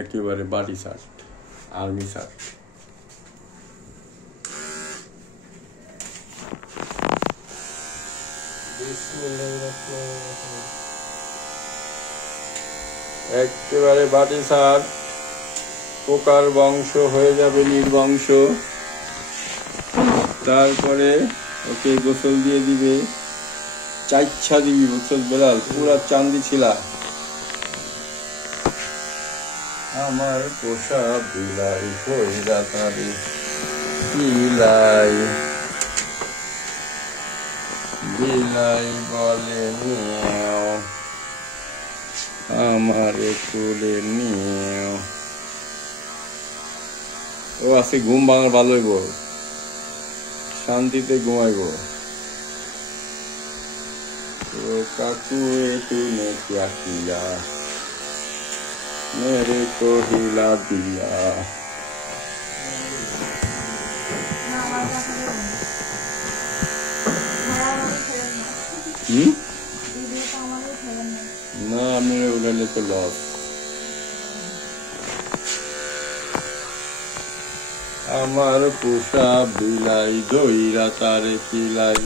একেবারে বাটি shirt, army shirt. একেবারে বাটি শার্ট, পোকার বংশ হয়ে যাবে নির্বংশ। তারপরে ওকে গোসল দিয়ে দিবে, চাইচ্ছা দিবি, গোসল বেলাল পুরা চান্দি ছিলা। আমার পোষা বিলাই কইরা তারে বিলাই, বিলাই বলে নিও, আমারে কোলে নিও। ও আজকে ঘুম ভাঙার ভালো হইব, শান্তিতে ঘুমাইব। তো কাকু তুনে क्या किया मेरे को हिला दिया। না আমি উড়ালে তো লস। আমার পোষা বিলাই দইরা তারে কিলাই।